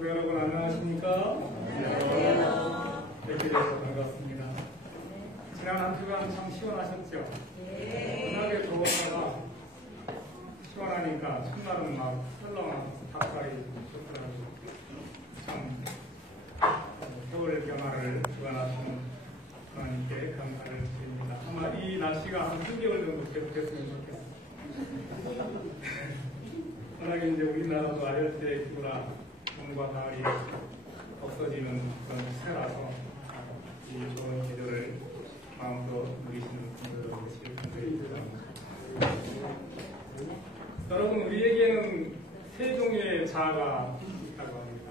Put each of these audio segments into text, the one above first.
성도 여러분 안녕하십니까? 안녕하세요. 뵙게 돼서 반갑습니다. 지난 한 주간 참 시원하셨죠? 워낙에 더워다가 시원하니까 첫날은 막 썰렁하고 닭살이 좋더라고요. 참 겨울 변화를 주관하시는 하나님께 감사를 드립니다. 아마 이 날씨가 한 3개월 정도 계속됐으면 좋겠습니다. 워낙에 이제 우리나라도 아열대 기후라 봄과 가을이 없어지는 그런 새라서 이 좋은 계절을 마음으로 누리시는 분들을 계시길 간절히 바랍니다. 여러분, 우리에게는 세 종류의 자아가 있다고 합니다.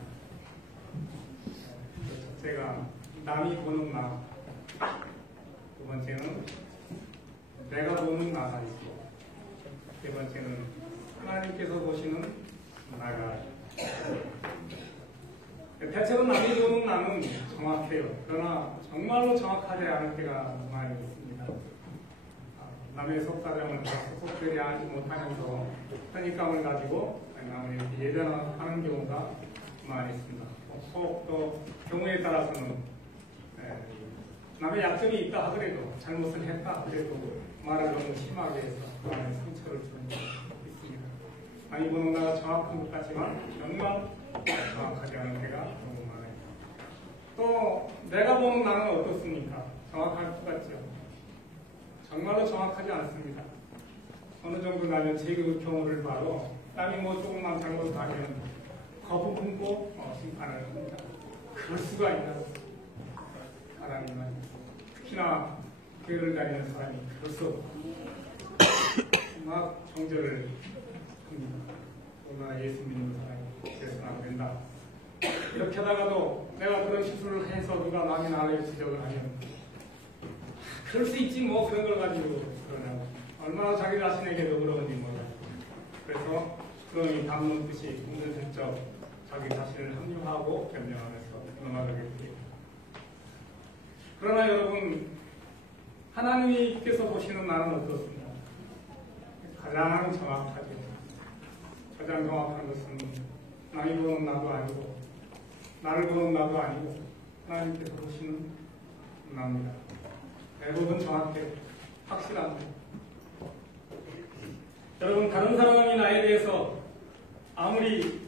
첫째가 남이 보는 나, 두 번째는 내가 보는 나가 있고, 세 번째는 하나님께서 보시는 나가. 대체로 남이 보는 나는 정확해요. 그러나 정말로 정확하지 않을 때가 많이 있습니다. 남의 속사정을 속속들이 알지 못하면서 선입감을 가지고 남을 예전하는 경우가 많이 있습니다. 또 경우에 따라서는 남의 약점이 있다 하더라도 잘못을 했다 하더라도 말을 너무 심하게 해서 그 안에 상처를 주는 경우가 있습니다. 많이 보는 나가 정확한 것 같지만 정말 정확하지 않은 때가 너무 많아요. 또 내가 보는 나는 어떻습니까? 정확할 것 같죠? 정말로 정확하지 않습니다. 어느 정도 나면 제 경우를 봐도 남이 뭐 조금만 잘못하면 거품 품고 심판을 합니다. 그럴 수가 있나요? 사람이면 특히나 교회를 다니는 사람이 그럴 수 없고 막 정죄를 합니다. 얼마나 예수 믿는 사람이 그래서는 안 된다. 이렇게 하다가도 내가 그런 실수를 해서 누가 남이 나를 지적을 하면 그럴 수 있지 뭐 그런 걸 가지고 그러냐고. 얼마나 자기 자신에게도 그러는지 몰라요. 그래서 그러니 담는 듯이 은근슬쩍 자기 자신을 합리화하고 변명하면서 넘어가게 됩니다. 그러나 여러분, 하나님께서 보시는 나는 어떻습니까? 가장 정확하죠. 가장 정확한 것은 남이 보는 나도 아니고 나를 보는 나도 아니고 하나님께서 보시는 나입니다. 대부분 정확해요. 확실합니다. 여러분, 다른 사람이 나에 대해서 아무리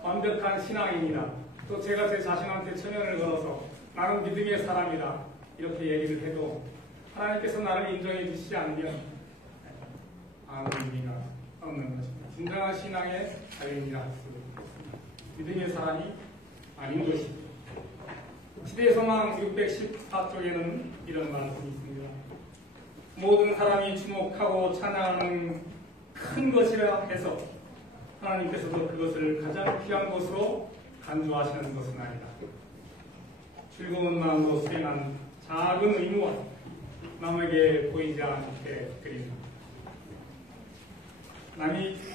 완벽한 신앙인이다, 또 제가 제 자신한테 체면을 걸어서 나는 믿음의 사람이다 이렇게 얘기를 해도 하나님께서 나를 인정해 주시지 않으면 아무 의미가 없는 것입니다. 진정한 신앙의 자유인이라 할 수 있습니다. 믿음의 사람이 아닌 것이죠. 시대소망 614쪽에는 이런 말씀이 있습니다. 모든 사람이 주목하고 찬양하는 큰 것이라 해서 하나님께서도 그것을 가장 귀한 것으로 간주하시는 것은 아니다. 즐거운 마음으로 수행한 작은 의무와 남에게 보이지 않게 드린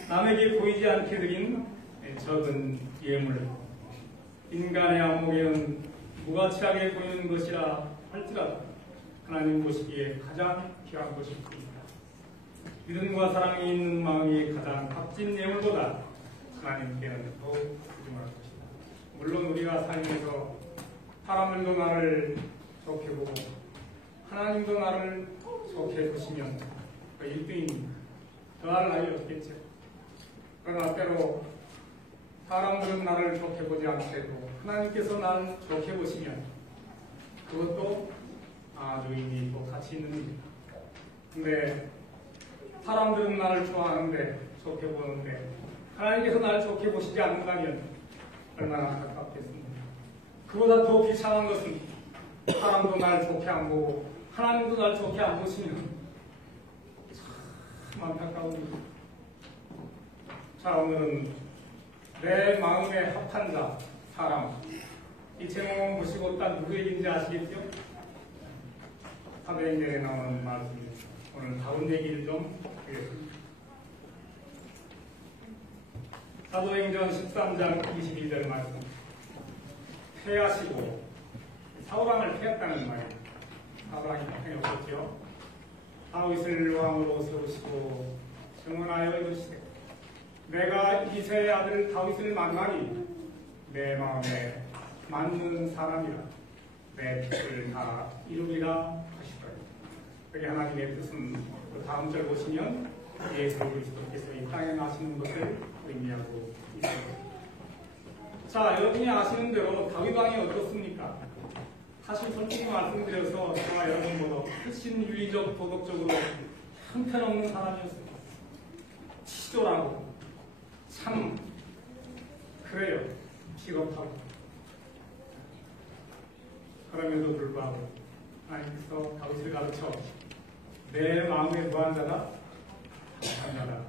남에게 보이지 않게 드린 적은 예물, 인간의 안목에는 무가치하게 보이는 것이라 할지라도 하나님 보시기에 가장 귀한 것입니다. 믿음과 사랑이 있는 마음이 가장 값진 예물보다 하나님께는 더욱 소중한 것이다. 물론 우리가 살면서 사람들도 나를 좋게 보고 하나님도 나를 좋게 보시면 그 1등입니다. 더할 나위 없겠죠. 그러나 때로 사람들은 나를 좋게 보지 않더라도 하나님께서 나를 좋게 보시면 그것도 아주 의미 있고 가치 있는 일입니다. 근데 사람들은 나를 좋아하는데 좋게 보는데 하나님께서 나를 좋게 보시지 않는다면 얼마나 안타깝겠습니까? 그보다 더 비참한 것은 사람도 나를 좋게 안 보고 하나님도 나를 좋게 안 보시면 참 안타까운 일입니다. 자, 오늘은 내 마음에 합한 자, 사람. 이 제목을 보시고 딱 누구 얘기인지 아시겠죠? 사도행전에 나오는 말씀입니다. 오늘 다운 얘기를 좀 하겠습니다. 사도행전 13장 22절 말씀. 패하시고 사울왕을 패했다는 말이에요. 사울왕이 당연히 없었죠. 다윗을 왕으로 세우시고 증언하여 이르시되 내가 이새의 아들 다윗을 만나니 내 마음에 맞는 사람이라 내 뜻을 다 이루리라 하시더니 여기 하나님의 뜻은 그 다음 절 보시면 예수 그리스도께서 이 땅에 나시는 것을 의미하고 있습니다. 자, 여러분이 아시는 대로 다윗 왕이 어떻습니까? 사실 솔직히 말씀드려서 저와 여러분보다 훨씬 윤리적, 도덕적으로 형편없는 사람이었습니다. 치졸하고 참 그래요. 비겁하고. 그럼에도 불구하고 하나님께서 다윗을 가르쳐 내 마음에 무한자다, 무한자다.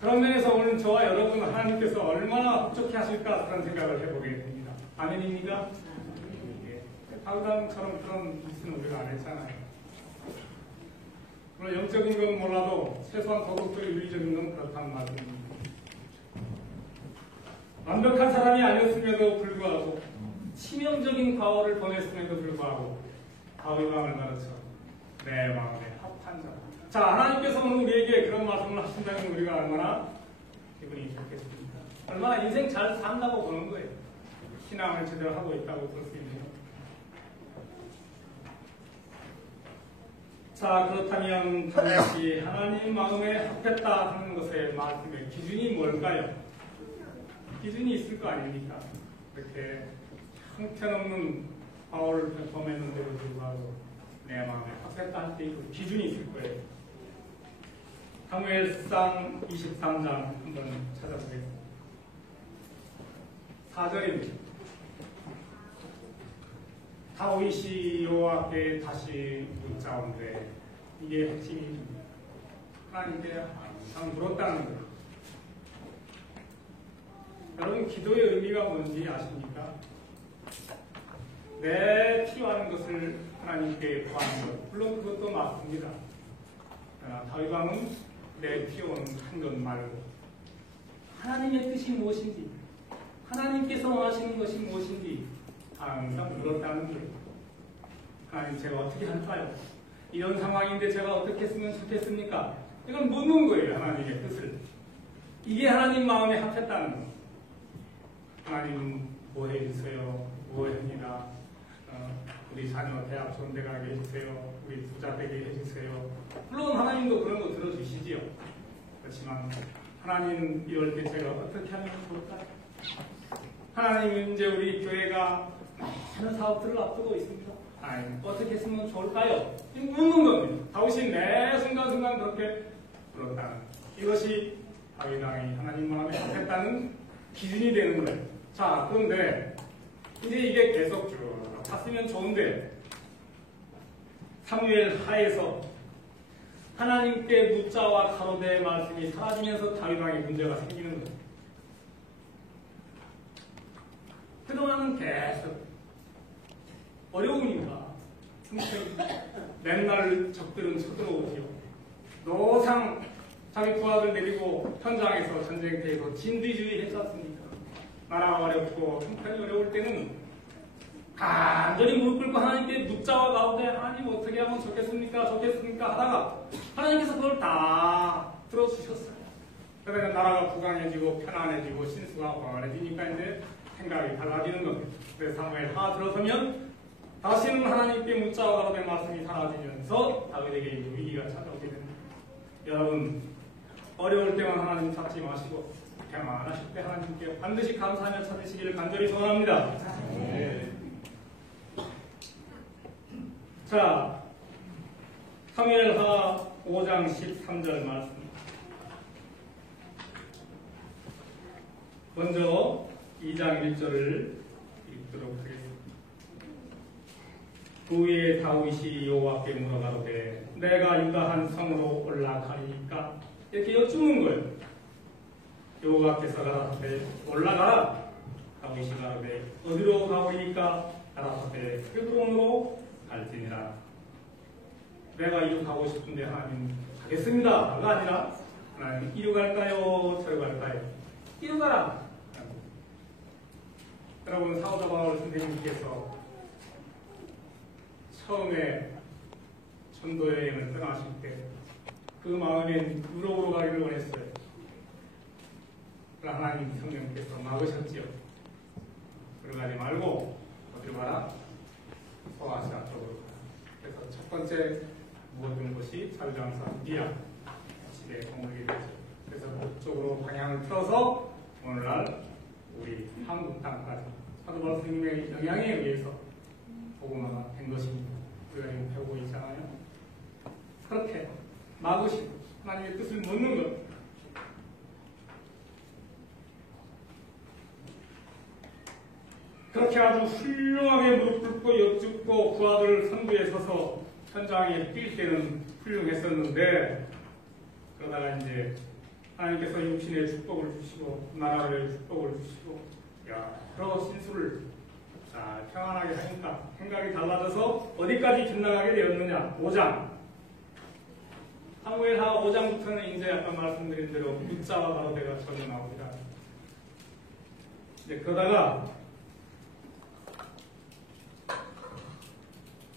그런 면에서 오늘 저와 여러분 하나님께서 얼마나 흡족해 하실까 그런 생각을 해보게 됩니다. 아멘입니까? 다윗왕처럼 그런 짓은 우리가 안 했잖아요. 물론 영적인 건 몰라도 최소한 도덕적 윤리적인 건 그렇단 말입니다. 완벽한 사람이 아니었음에도 불구하고 치명적인 과오를 보냈음에도 불구하고 다윗왕을 가르쳐 내 마음에 합한 자. 자, 하나님께서 오늘 우리에게 그런 말씀을 하신다면 우리가 얼마나 기분이 좋겠습니까? 얼마나 인생 잘 산다고 보는 거예요. 신앙을 제대로 하고 있다고 볼 수 있네요. 자, 그렇다면 다윗이 하나님 마음에 합했다 하는 것의 말씀의 기준이 뭘까요? 기준이 있을 거 아닙니까? 이렇게 형편없는 바울을 범했는데도 불구하고 내 마음에 합했다 할 때 기준이 있을 거예요. 사무엘상 23장 한번 찾아보겠습니다. 4절입니다. 다윗이 여호와께 다시 묻자온데 이게 핵심입니다. 하나님께 항상 물었다는 거예요. 여러분 기도의 의미가 뭔지 아십니까? 내 필요한 것을 하나님께 구하는 것. 물론 그것도 맞습니다. 다윗 왕은 내 필요한 것 말고 하나님의 뜻이 무엇인지, 하나님께서 원하시는 것이 무엇인지 항상 물었다는 거예요. 하나님, 제가 어떻게 할까요? 이런 상황인데 제가 어떻게 했으면 좋겠습니까? 이건 묻는 거예요. 하나님의 뜻을. 이게 하나님 마음에 합했다는 거예요. 하나님 뭐 해주세요? 뭐 합니다. 우리 자녀 대학 좋은 데 가게 해주세요. 우리 부자 되게 해주세요. 물론 하나님도 그런 거 들어주시지요. 그렇지만 하나님 이럴 때 제가 어떻게 하면 좋을까요? 하나님 이제 우리 교회가 많은 사업들을 앞두고 있습니다. 하나님 어떻게 했으면 좋을까요? 묻는 겁니다. 다윗이 매 순간순간 그렇게 물었다는 이것이 다윗 왕이 하나님 마음에 합했다는 기준이 되는 거예요. 자, 그런데 이제 이게 계속 쭉 갔으면 좋은데 사무엘 하에서 하나님께 묻자와 가로대의 말씀이 사라지면서 다윗 왕의 문제가 생기는 거예요. 그동안은 계속 어려우니까 맨날 적들은 쳐들어오지요. 노상 자기 부하들 데리고 현장에서 전쟁터에서 진두지휘 했었습니까? 나라가 어렵고 형편이 어려울 때는 간절히 무릎 꿇고 하나님께 묻자와 가운데 하나님 어떻게 하면 좋겠습니까? 하다가 하나님께서 그걸 다 들어주셨어요. 그러면 나라가 부강해지고 편안해지고 신수가 원해지니까 이제 생각이 달라지는 겁니다. 그래서 사무엘 하 들어서면 다시는 하나님께 묻자와 가로된 말씀이 사라지면서 다윗에게 위기가 찾아오게 됩니다. 여러분 어려울 때만 하나님 찾지 마시고 평안하실 때 하나님께 반드시 감사하며 찾으시기를 간절히 소원합니다. 네. 자, 사무엘하 5장 13절 말씀. 먼저 2장 1절을 읽도록 하겠습니다. 그 후에 다윗이 여호와께 물어가로되 내가 유다 한 성으로 올라가리까? 이렇게 여쭙는 거예요. 여호와께서 가라사대 올라가라. 다윗이 가로되 어디로 가오리까? 가라사대 헤브론으로 갈지니라. 내가 이리 가고 싶은데 하나님 가겠습니다가 아니라 하나님 이리 갈까요? 저리 갈까요? 이리 가라. 여러분 사도 바울 선생님께서 처음에 전도 여행을 떠나실 때 그 마음에 유럽으로 가기를 원했어요. 그러나 하나님 성령께서 막으셨지요. 들어가지 말고 어디로 가라? 소아시아 쪽으로 가라. 그래서 첫 번째 묵었던 곳이 자유장사 미야 집에 머물게 되죠. 그래서 그쪽으로 방향을 틀어서 오늘날 우리 한국 땅까지 사도바울 스님의 영향에 의해서 복음화가 된 것입니다. 우리가 지금 배우고 있잖아요. 그렇게 막으시고 하나님의 뜻을 묻는 것. 그렇게 아주 훌륭하게 무릎 꿇고 여쭙고 구하들 선두에 서서 현장에 뛸 때는 훌륭했었는데 그러다가 이제 하나님께서 육신의 축복을 주시고 나라의 축복을 주시고 여러 신수를 잘 평안하게 하니까 생각이 달라져서 어디까지 빗나가게 되었느냐? 5장. 사무엘하 5장부터는 이제 아까 말씀드린 대로 묻자와 바로대가 전혀 나옵니다. 이제 그러다가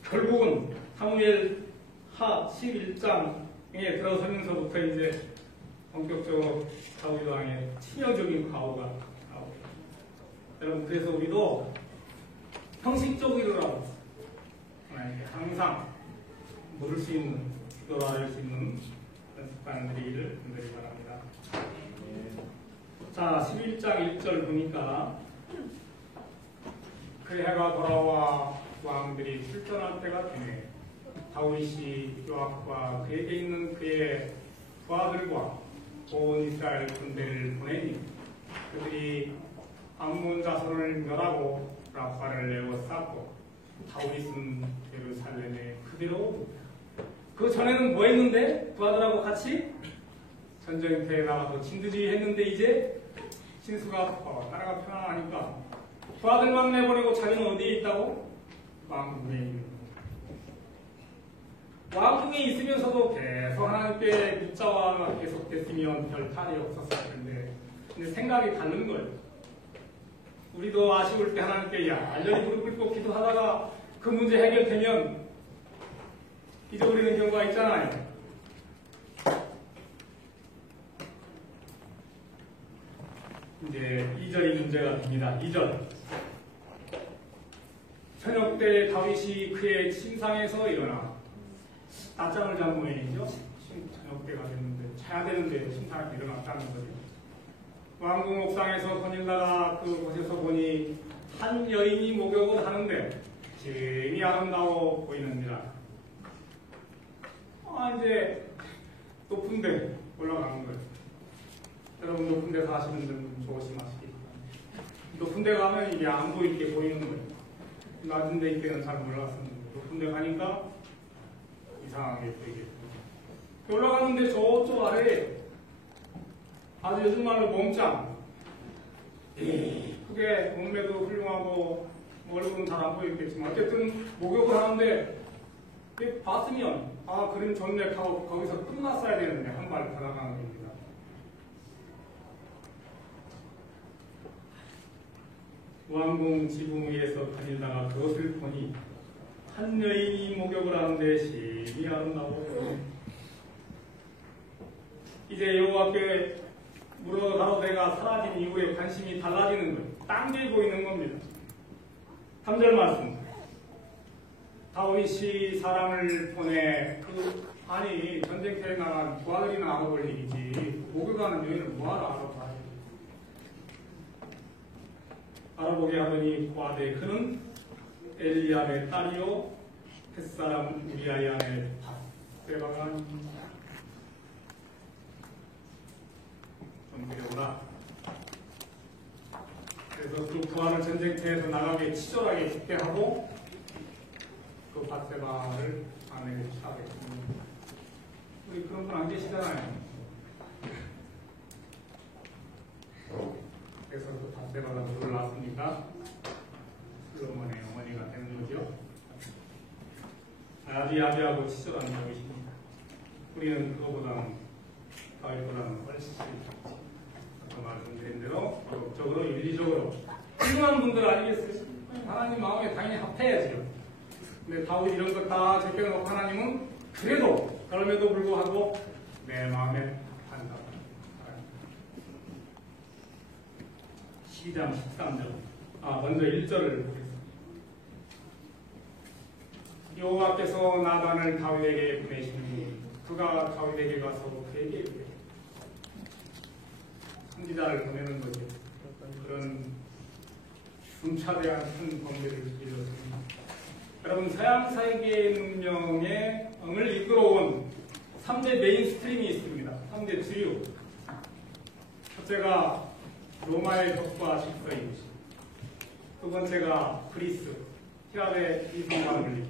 결국은 사무엘하 11장에 들어서면서부터 이제 본격적으로 다윗 왕의 치명적인 과오가 나옵니다. 여러분 그래서 우리도 형식적으로라도 하나님께 항상 물을 수 있는 기도를 할 수 있는 그런 습관들이기를 간절히 바랍니다. 자 11장 1절 보니까 그 해가 돌아와 왕들이 출전할 때가 되네. 다윗이 요압과 그에게 있는 그의 부하들과 온 이스라엘 군대를 보내니 그들이 암몬 자손을 멸하고 라파를 에워쌌고 다윗은 예루살렘에 그대로 그 전에는 뭐 했는데? 부하들하고 같이 전쟁터에 나가서 진두지휘 했는데 이제 신수가 나라가 편안하니까 부하들만 내보내고 자기는 어디에 있다고? 왕궁에 있는 거예요. 왕궁에 있으면서도 계속 하나님께 묻자와 계속됐으면 별 탈이 없었을 텐데 근데 생각이 다른 거예요. 우리도 아쉬울 때 하나님께 알려리 무릎 꿇고 기도하다가 그 문제 해결되면 잊어버리는 경우가 있잖아요. 이제 2절이 문제가 됩니다. 2절. 저녁 때 다윗이 그의 침상에서 일어나 낮잠을 잔 모양이죠. 저녁 때가 됐는데 자야 되는데 침상에서 일어났다는 거죠. 왕궁 옥상에서 거닐다가 그곳에서 보니 한 여인이 목욕을 하는데 굉장히 아름다워 보이느니라. 이제 높은 데 올라가는 거예요. 여러분 높은 데 사시는 분은 조심하시기 바랍니다. 높은 데 가면 이게 안 보이게 보이는 거예요. 낮은 데 있기는 잘 몰랐었는데 높은 데 가니까 이상하게 보이게 됩니다. 올라가는데 저쪽 아래에 아주 요즘 말로 몸짱 그게 몸매도 훌륭하고 얼굴은 잘 안 보이겠지만 어쨌든 목욕을 하는데 봤으면 그림 좋네 하고 거기서 끝났어야 되는데 한 발 더 나가는 겁니다. 왕궁 지붕 위에서 다니다가 그것을 보니 한 여인이 목욕을 하는데 심히 아름다워. 이제 여호와께 물어가로대가 사라진 이후에 관심이 달라지는 거예요. 딴 게 보이는 겁니다. 3절 말씀. 다윗이 사람을 보내 아니 전쟁터에 나간 부하들이나 알아볼 일이지 목욕하는 여인을 뭐하러 알아봐. 알아보게 하더니 부하되 그는 엘리압의 딸이요 햇사람 우리아의 아내 바세바가 아닙니다. 좀 그려오라. 그래서 그 부하를 전쟁터에서 나가게 치졸하게 죽게 하고 그 바세바를 아내에게 취하겠습니다. 우리 그런 분 안 계시잖아요. 그래서 그 바세바가 누굴 낳았습니까? 솔로몬의 어머니가 되는 거죠. 아비하고 치졸한 여기십니다. 우리는 그거보다는 다윗보다는 훨씬 아까 말씀드린 대로 도덕적으로 윤리적으로 훌륭한 분들 아니겠어요? 하나님 마음에 당연히 합해야죠. 근데 다윗 이런 거 다 제껴놓고 하나님은 그럼에도 불구하고 내 마음에 합한다. 12장 13절 먼저 1절을 보겠습니다. 여호와께서 나단을 다윗에게 보내시니 그가 다윗에게 가서 그에게 이르되. 선지자를 보내는 거죠. 그런 중차대한 큰 범죄를 일으켰습니다. 여러분, 서양 세계의 문명을 이끌어온 3대 메인스트림이 있습니다. 3대 주요. 첫째가 로마의 벽과 질서이고, 두 번째가 그리스, 히랍의 이성관원리,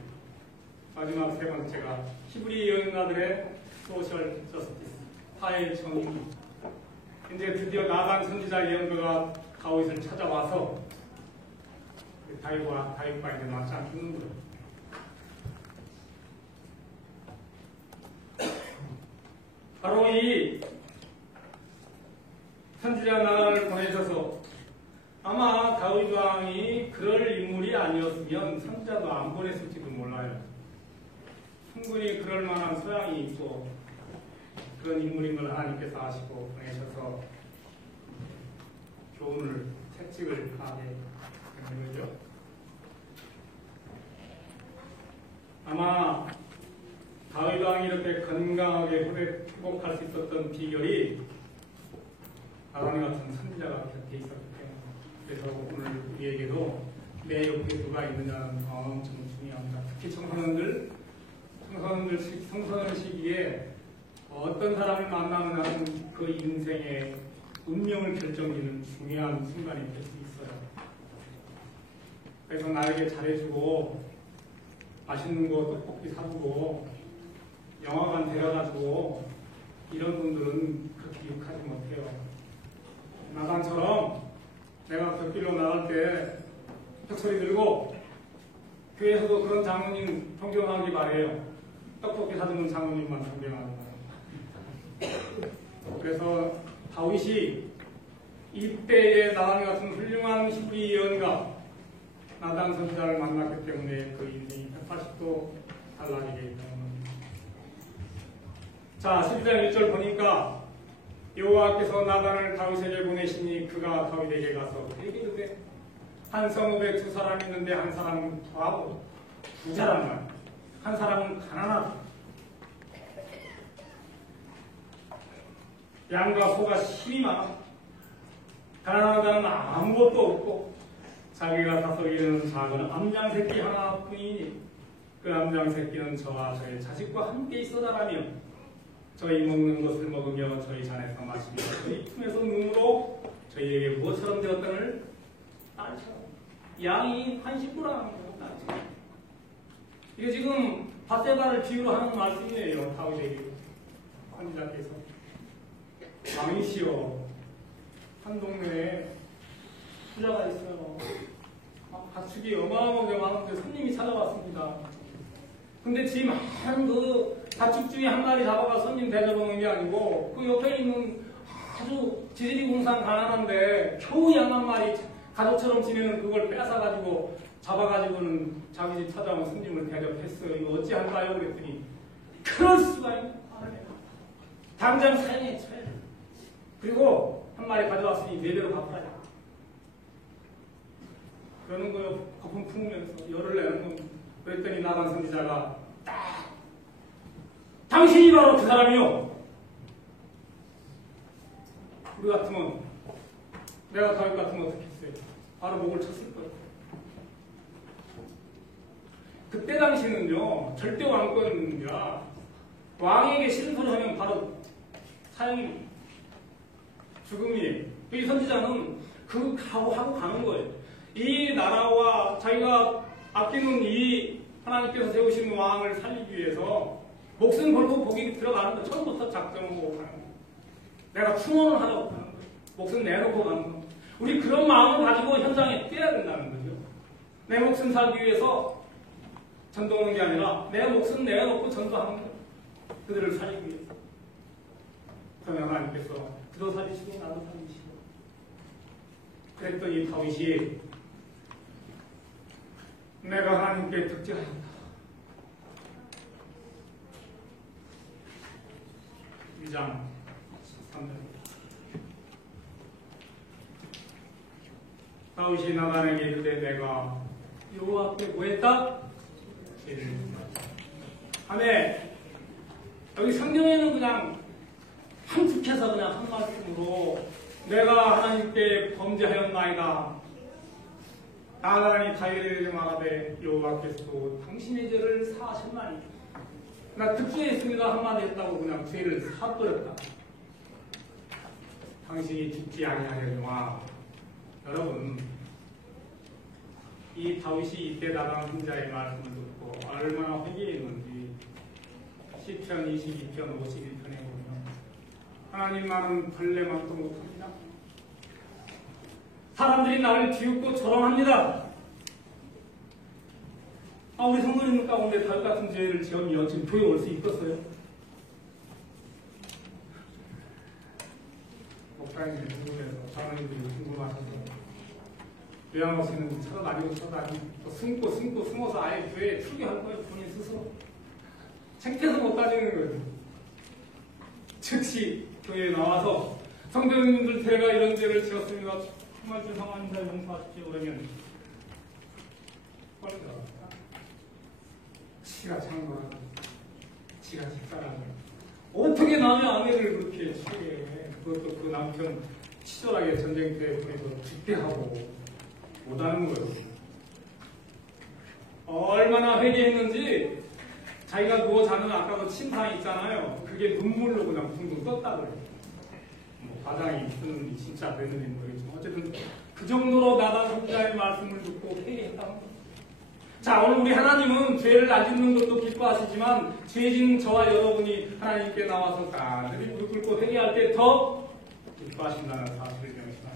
마지막 세 번째가 히브리 연가들의 소셜 저스티스, 사회 정의. 이제 드디어 나단 선지자 예언자가 다윗을 찾아와서 다윗과 이제 맞짱 뜨는 거예요. 바로 이 선지자 나단을 보내셔서 아마 다윗 왕이 그럴 인물이 아니었으면 선지자도 안 보냈을지도 몰라요. 충분히 그럴 만한 소양이 있고 그런 인물인 걸 하나님께서 아시고 보내셔서 교훈을, 책찍을 하게 되는 거죠. 아마 다윗 왕이 이렇게 건강하게 회복할 수 있었던 비결이 나단 같은 선지자가 곁에 있었기 때문에, 그래서 오늘 우리에게도 내 옆에 누가 있느냐는 엄청 중요합니다. 특히 청소년들 시기에 어떤 사람을 만나면 하는 그 인생의 운명을 결정짓는 중요한 순간이 될 수 있어요. 그래서 나에게 잘해주고 맛있는 거 떡볶이 사주고 영화관 데려가지고 이런 분들은 그렇게 욕하지 못해요. 나단처럼 내가 곁길로 나갈 때 턱소리 들고 교회에서도 그런 장로님 존경하기 바래요. 떡볶이 사주는 장로님만 존경하는 거예요. 그래서 다윗이 이때의 나단 같은 훌륭한 히브리 예언가 나단 선지자를 만났기 때문에 그 인생이 180도 달라지게 됩니다. 자, 12장 1절 보니까 여호와께서 나단을 다윗에게 보내시니 그가 다윗에게 가서 그에게 이르되 한 성읍에 두 사람이 있는데 한 사람은 더하고 부자란 한 사람은 가난하다. 양과 소가 힘이 많아. 가난하다는 아무것도 없고 자기가 다스리는 작은 암양 새끼 하나뿐이니 그 암양 새끼는 저와 저의 자식과 함께 있어 자라며 저희 먹는 것을 먹으며 저희 잔에서 마시며 저희 품에서 눈으로 저희에게 무엇처럼 되었다는 딸처럼. 양이 한 식구라는 거예요. 딸처럼. 이게 지금 밧세바를 비유로 하는 말씀이에요. 다윗에게 선지자께서. 왕이시여, 한 동네에 부자가 있어요. 가축이 어마어마하게 많은데 손님이 찾아왔습니다. 근데 지금 한 그 가축 중에 한 마리 잡아가 손님 대접하는 게 아니고 그 옆에 있는 아주 지질이 공상 가난한데 겨우 양 한 마리 가족처럼 지내는 그걸 뺏어가지고 잡아가지고는 자기 집 찾아온 손님을 대접했어요. 이거 어찌할까요? 그랬더니 그럴 수가 있나? 당장 사형에 처해. 그리고 한 마리 가져왔으니 4배로 갚아야. 그러는 거요. 거품 품으면서 열을 내는 겁니다. 그랬더니 나단 선지자가 딱 당신이 바로 그 사람이요. 우리 같으면 내가 다윗 같으면 어떻게 했어요? 바로 목을 쳤을 거예요. 그때 당시는요, 절대 왕권이라 왕에게 싫은 소리 하면 바로 사형입니다. 죽음이에요. 이 선지자는 그 하고 가는 거예요. 이 나라와 자기가 아끼는 이 하나님께서 세우신 왕을 살리기 위해서 목숨 걸고 거기 들어가는 거 처음부터 작정을 하고 가는 거예요. 내가 충원을 하려고 하는 거예요. 목숨 내놓고 가는 거예요. 우리 그런 마음을 가지고 현장에 뛰어야 된다는 거죠. 내 목숨 살기 위해서 전도하는 게 아니라 내 목숨 내놓고 전도하는 거예요. 그들을 살리기 위해서. 그러면 하나님께서 그도 살리시고 나도 살리시고. 그랬더니 다윗이 내가 하나님께 득제하였다. 2장 13절. 다윗이 나단에게 이르되 내가 여호와 앞에 뭐했다? 죄를 하매 여기 성경에는 그냥 함축해서 그냥 한 말씀으로 내가 하나님께 범죄하였나이다. 나단이 다윗에게 말하되 여호와께서도 당신의 죄를 사하셨나니. 나 득죄했습니다 한마디 했다고 그냥 죄를 사버렸다. 당신이 죽지 아니하려니와. 여러분, 이 다윗이 이때 나단 혼자의 말씀을 듣고 얼마나 회개했는지 시편 22편 51편에 보면 하나님 나는 벌레만도 못합니다. 사람들이 나를 비웃고 조롱합니다. 우리 성도님 가운데 다윗 같은 죄를 지으면 지금 교회 올 수 있겠어요? 목사님들이 궁금해서 자녀님들이 궁금하셔서 요양원씨는 찾아다니고 또 숨어서 아예 교회에 출교할 거예요. 본인 스스로 창피해서 못 다니는 거예요. 즉시 교회에 나와서 성도님들 제가 이런 죄를 지었습니다. 정말 죄송합니다. 용서하십시오. 그러면 뻘 들어갑니다. 지가 창고하고 지가 집사라고 어떻게 남의 아내를 그렇게 취해. 그것도 그 남편 치졸하게 전쟁터에 보내서 집대하고 못하는 거예요. 얼마나 회개했는지 자기가 누워 자는 아까도 침상이 있잖아요. 그게 눈물로 그냥 둥둥 떴다 그래요. 뭐 과장이 있는지 진짜 되는지 모르겠지만 어쨌든 그 정도로 나단 혼자의 말씀을 듣고 회개했다는 거예요. 자, 오늘 우리 하나님은 죄를 안 짓는 것도 기뻐하시지만 죄진 저와 여러분이 하나님께 나와서 간절히 무릎 꿇고 회개할 때 더 기뻐하신다는 사실을 명심하십니다.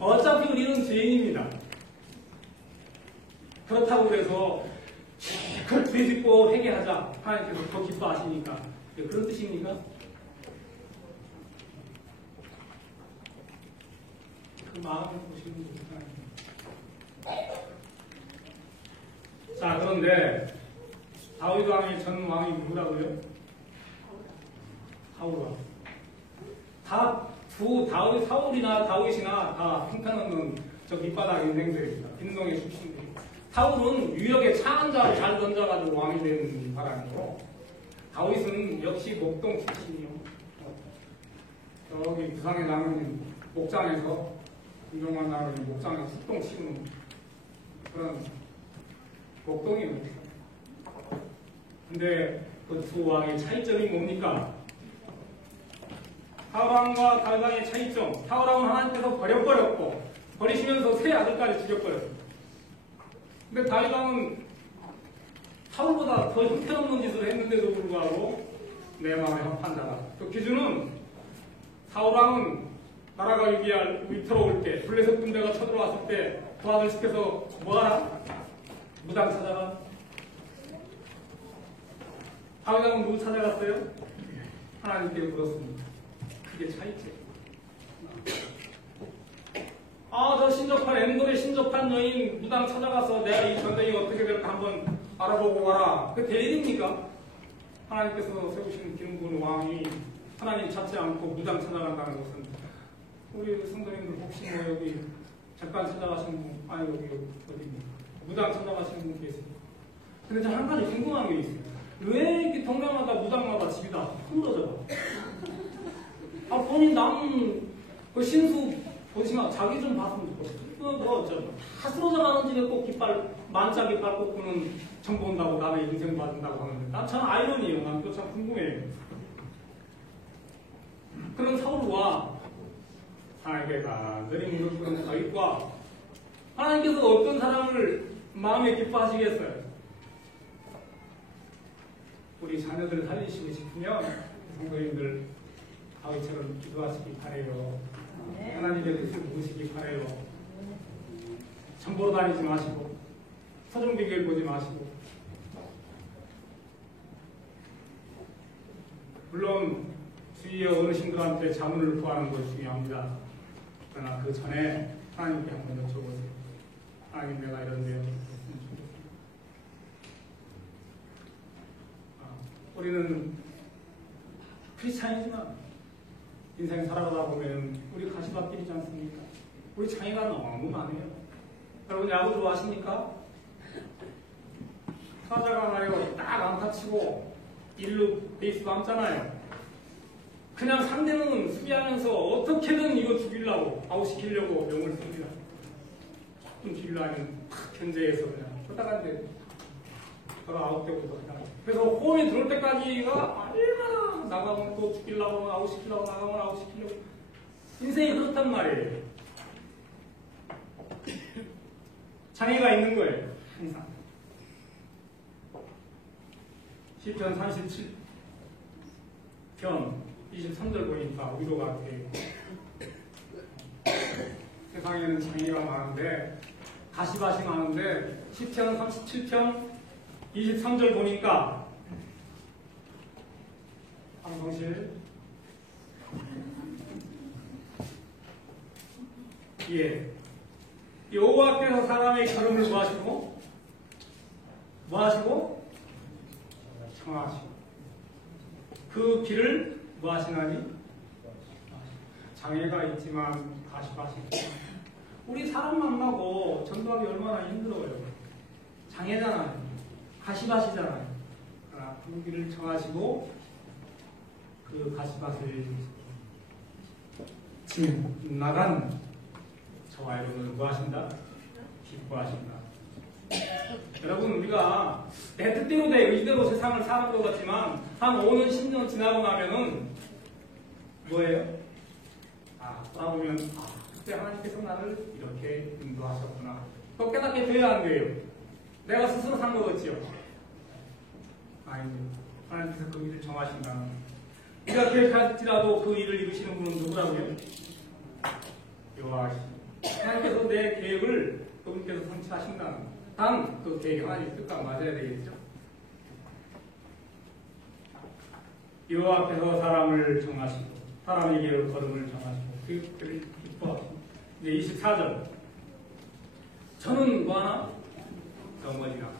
어차피 우리는 죄인입니다. 그렇다고 그래서 그 죄 짓고 회개하자 하나님께서 더 기뻐하시니까 그런 뜻입니까? 그 마음을 보시는 거죠. 자, 그런데 다윗 왕의 전 왕이 누구라고요? 사울 왕. 사울이나 다윗이나 다 형편없는 저 밑바닥 인생들입니다. 인동의 출신들이. 사울은 유력에 차한 자를 잘 던져가지고 왕이 된 사람이고 다윗은 역시 목동 출신이요. 여기 부산에 나는 목장에서 김종만 나는 목장에서 숙동 치는 그런 목동이에요. 근데 그 두 왕의 차이점이 뭡니까? 사울왕과 다윗왕의 차이점. 사울왕은 하나님께서 버려버렸고 버리시면서 세 아들까지 죽여버렸습니다. 근데 다윗왕은 사울보다 더 형편없는 짓을 했는데도 불구하고 내 마음에 합한 자다. 그 기준은 사울왕은 나라가 위태로울 때 블레셋 군대가 쳐들어왔을 때 그 아들 시켜서 뭐하라? 무당 찾아가. 다윗왕은 누구 찾아갔어요? 하나님께 물었습니다. 그게 차이죠. 저 신접한 엔돌에 신접한 여인 무당 찾아가서 내가 이 전쟁이 어떻게 될까 한번 알아보고 와라. 그게 될 일입니까? 하나님께서 세우신 기름부은 왕이 하나님 찾지 않고 무당 찾아간다는 것은 우리 성도님들 혹시 뭐 여기 잠깐 찾아가신 분, 여기 어디입니까? 무당 찾아가시는 분 계세요. 근데 저 한 가지 궁금한 게 있어요. 왜 이렇게 동네마다 무당마다 집이 다 흐물어져? 본인 그 신수 보시면 자기 좀 봤으면 좋겠어요. 다 쓰러져 가는 집에 꼭 만짜 깃발 꽂고는 정 본다고 남의 인생 받는다고 하는데 난 참 아이러니에요. 난 그거 참 궁금해요. 그런 사울과 하나님께 간절히 무릎 꿇은 다윗과 하나님께서 어떤 사람을 마음에 기뻐하시겠어요? 우리 자녀들 살리시고 싶으면 성도님들 다윗처럼 기도하시기 바래요. 하나님의 뜻을 묻으시기 바래요. 정보로 다니지 마시고 서정비교를 보지 마시고 물론 주위의 어르신들한테 자문을 구하는 것이 중요합니다. 그러나 그 전에 하나님께 한번 여쭤보세요. 하나님 내가 이런 데요. 우리는 크리스찬이지만 인생 살아가다 보면 우리 가시밭길이지 않습니까? 우리 장애가 너무 많아요. 여러분 야구 좋아하십니까? 타자가 말이요 딱 안타 치고 1루 베이스 감잖아요. 그냥 상대는 수비하면서 어떻게든 이거 죽이려고 아웃시키려고 용을 씁니다. 조금 죽이려면 탁 견제해서 그냥 쫓아간대. 그가 아웃되고 그냥. 그래서 홈에 들어올 때까지가 얼마나 나가면 또 죽이려고 아웃시키려고 나가면 아웃시키려고 인생이 그렇단 말이에요. 장애가 있는 거예요. 항상. 시편 37편 23절 보니까 위로가 돼요. 세상에는 장애가 많은데 가시밭이 많은데 시편 37편 23절 보니까 방송실 예 여호와께서 사람의 걸음을 뭐 하시고 청하시고 그 길을 뭐 하시나니? 장애가 있지만 가시밭이 우리 사람 만나고 전도하기 얼마나 힘들어요. 장애잖아요. 가시밭이잖아요. 그러나 그 길을 청하시고 그 가시밭을 나간 저와 여러분을 뭐 하신다? 기뻐하신다. 여러분 우리가 내 뜻대로 내 의지대로 세상을 사는 것 같지만 한 5년 10년 지나고 나면은 뭐예요? 돌아보면 그때 하나님께서 나를 이렇게 인도하셨구나. 또 깨닫게 돼야 안 돼요. 내가 스스로 산 거겠지요. 아니요. 하나님께서 그 일을 정하신다는. 우리가 계획할지라도 그 일을 이루시는 분은 누구라고요? 여호와시죠. 하나님께서 내 계획을 그분께서 성취하신다는. 단 그 계획이 하나님의 뜻과 맞아야 되겠죠. 여호와께서 사람을 정하시고 사람에게 걸음을 정하시고 그 길을 기뻐하시고. 이제 24절 저는 뭐하나? 넘어지나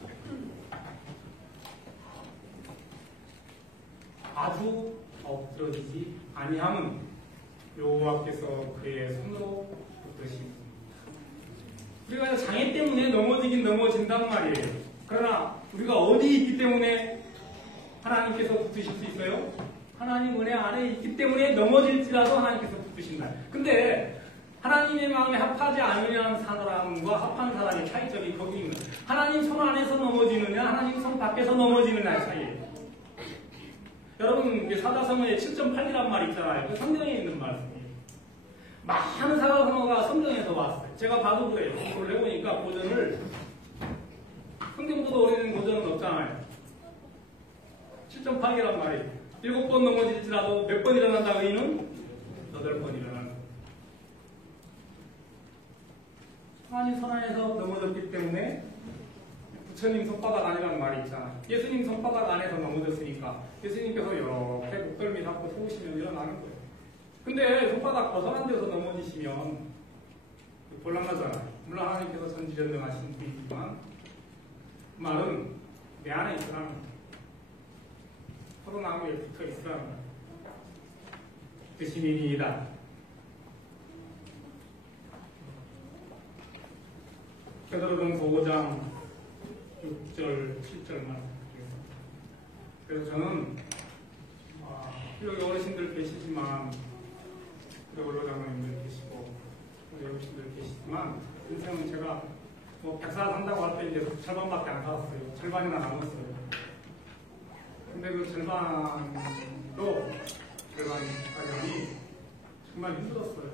아주 엎드러지지 아니함은 여호와께서 그의 손으로 붙드십니다. 우리가 장애 때문에 넘어지긴 넘어진단 말이에요. 그러나 우리가 어디 있기 때문에 하나님께서 붙으실 수 있어요? 하나님 은혜 안에 있기 때문에 넘어질지라도 하나님께서 붙으신다. 근데 하나님의 마음에 합하지 않으려는 사람과 합한 사람의 차이점이 거기 있는 거예요. 하나님 손 안에서 넘어지느냐 하나님 손 밖에서 넘어지느냐의 차이예요. 여러분 사자성어에 7.8이란 말이 있잖아요. 그 성경에 있는 말씀이에요. 많은 사자성어가 성경에서 왔어요. 제가 봐도 그래요. 그걸 해보니까 고전을 성경보다 오래된 고전은 없잖아요. 7.8이란 말이에요. 7번 넘어질지라도 몇 번 일어난다 의인은 8번 일어난다. 하나님 손 안에서 넘어졌기 때문에 부처님 손바닥 안이라는 말이 있잖아요. 예수님 손바닥 안에서 넘어졌으니까 예수님께서 이렇게 목덜미 잡고 세우시면 일어나는 거예요. 근데 손바닥 벗어난 데서 넘어지시면 곤란하잖아요. 물론 하나님께서 전지전능하신 분이지만 말은 내 안에 있으라는 거예요. 서로 나무에 붙어 있으라는 거예요. 그 시민이다. 베드로전서 5장 6절, 7절만. 그래서 저는 여기 어르신들 계시지만 그리고 원로장로님들 계시고 우리 어르신들 계시지만 인생은 제가 뭐 100살 산다고 할 때 이제 절반밖에 안 살았어요. 절반이나 남았어요. 근데 그 절반도 절반이 정말 힘들었어요.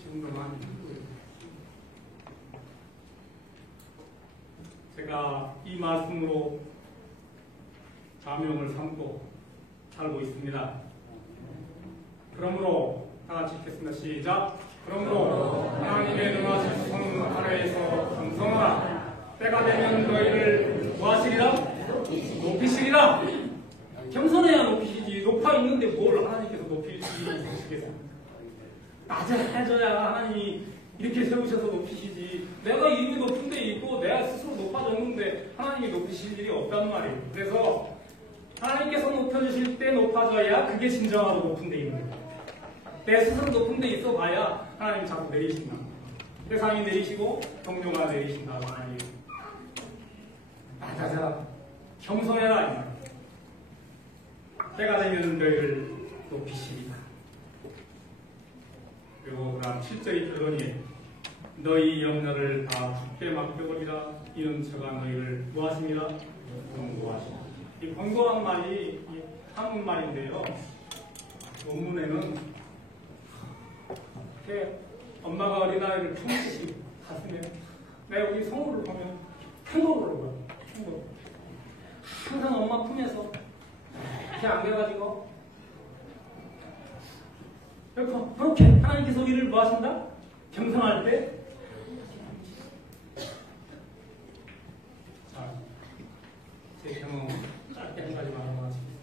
지금도 많이 힘들고요. 제가 이 말씀으로 사명을 삼고 살고 있습니다. 그러므로 다 같이 읽겠습니다. 시작. 그러므로 하나님의 능하신 손 아래에서 겸손하라. 때가 되면 너희를 뭐하시리라? 높이시리라. 겸손해야 높이시지. 높아 있는데 뭘 하나님께서 높이시겠습니까? 낮아져야 하나님이 이렇게 세우셔서 높이시지. 내가 이미 높은 데 있고 내가 스스로 높아졌는데 하나님이 높이실 일이 없단 말이에요. 그래서 하나님께서 높여주실 때 높아져야 그게 진정으로 높은 데 있는 거예요. 내 스스로 높은 데 있어 봐야 하나님 자꾸 내리신다. 세상이 내리시고 동료가 내리신다고 하니 낮아져라 겸손해라 이 말. 때가 되면 너희를 높이시리라. 그리고 그 다음 7절이 들으니 너희 염려를 다 주께 맡겨버리라. 이는 저가 너희를 무하십니다. 권고하십니다. 이 권고란 말이 한문말인데요. 원문에는 이렇게 엄마가 어린아이를 품듯이 가슴에 내가 여기 성우를 보면 캥거루를 봐요. 캥거루. 항상 엄마 품에서 이렇게 안겨가지고 그렇게 하나님께서 우리를 뭐 하신다? 겸손할 때 자, 제 경험 짧게 한 가지만 하고 마치겠습니다.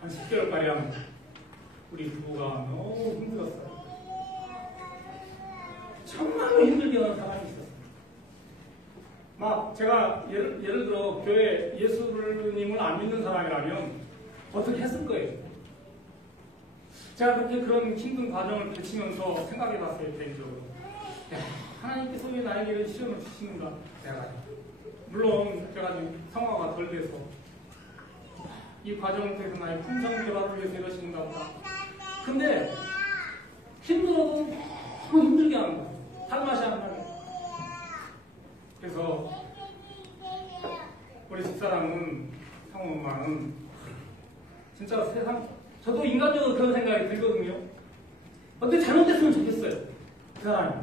한 10개월가량 우리 부부가 너무 힘들었어요. 정말로 힘들게 하는 사람이 있었어요. 막 제가 예를 들어 교회 예수님을 안 믿는 사람이라면 어떻게 했을 거예요? 제가 그렇게 그런 힘든 과정을 거치면서 생각해 봤어요, 개인적으로. 하나님께서 왜 나에게 이런 시험을 주시는가? 물론 제가 지금 성화가 덜 돼서 이 과정을 통해서 나의 품성 개발을 위해서 이러시는가 보다. 근데 힘들어도 너무 힘들게 하는 거예요. 할 맛이 안 나요. 그래서 우리 집사람은, 상호 엄마는 진짜 세상, 저도 인간적으로 그런 생각이 들거든요. 어떻게 잘못됐으면 좋겠어요. 그 사람이.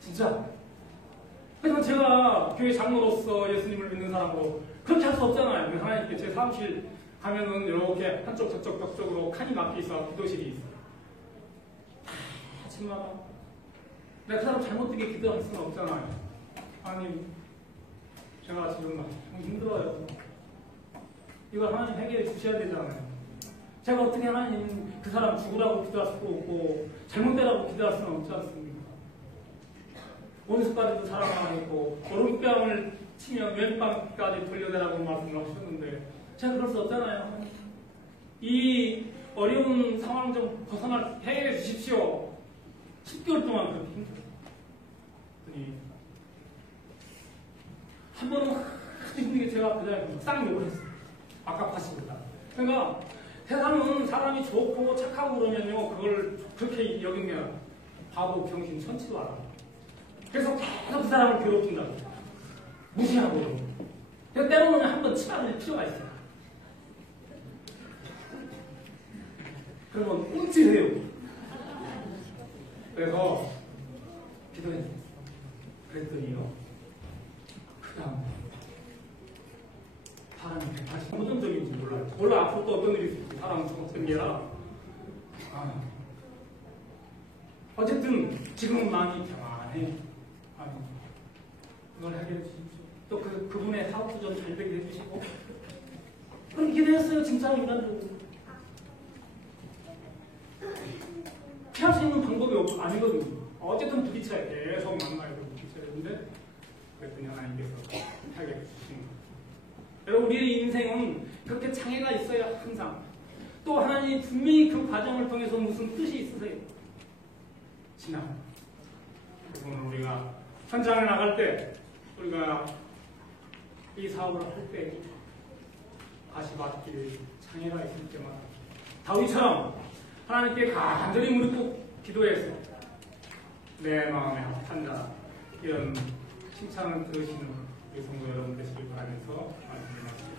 진짜. 그래서 제가 교회 장로로서 예수님을 믿는 사람으로 그렇게 할 수 없잖아요. 하나님께 제 사무실 가면은 이렇게 한쪽 저쪽 벽쪽으로 칸이 막혀 있어 기도실이 있어요. 아침마다 내가 그 사람 잘못되게 기도할 수는 없잖아요. 하나님, 제가 지금 너무 힘들어요. 이걸 하나님 해결해 주셔야 되잖아요. 제가 어떻게 하나님 그 사람 죽으라고 기도할 수도 없고 잘못되라고 기도할 수는 없지 않습니까? 온수까지도 사랑하고 있고 오른뺨을 치면 왼뺨까지 돌려내라고 말씀을 하셨는데 제가 그럴 수 없잖아요. 이 어려운 상황 좀 벗어날 해결해 주십시오. 10개월 동안 그렇게 힘들었더니 한 번은 힘들게 제가 그 자리에 싹 욕을 했어요. 아깝하십니다. 그러니까 세상은 사람이 좋고 착하고 그러면요 그걸 그렇게 여기면 바보, 병신, 천치도 알아. 그래서 계속 그 사람을 괴롭힌다. 무시하고. 그래서 때로는 한번 치받을 필요가 있어요. 그러면 움찔해요. 그래서 기도했어요. 그랬더니요. 그 다음 사람이 다시 호전적인지 몰라요. 몰라 앞으로 또 어떤 일이 있을지 사람은 어떤 게라. 어쨌든 지금은 마음이 평안해. 그걸 해결해 주십시오. 또 그분의 사업도 좀 잘 되게 해주시고. 그럼 기도했어요. 진짜 인간적으로. 피할 수 있는 방법이 아니거든요. 어쨌든 부딪혀야 돼. 계속 만나야 되고 부딪혀야 되는데 그랬더니 하나님께서 해결해 주시는 거예요. 여러분 우리의 인생은 그렇게 장애가 있어요. 항상. 또 하나님이 분명히 그 과정을 통해서 무슨 뜻이 있으세요. 지나. 그래서 우리가 현장을 나갈 때 우리가 이 사업을 할 때 다시 받길 장애가 있을 때마다 다윗처럼 하나님께 간절히 무릎 꿇고 기도해서 내 마음에 합한 자 이런 칭찬을 들으시는 우리 성도 여러분 되시길 바라면서 말씀드립니다.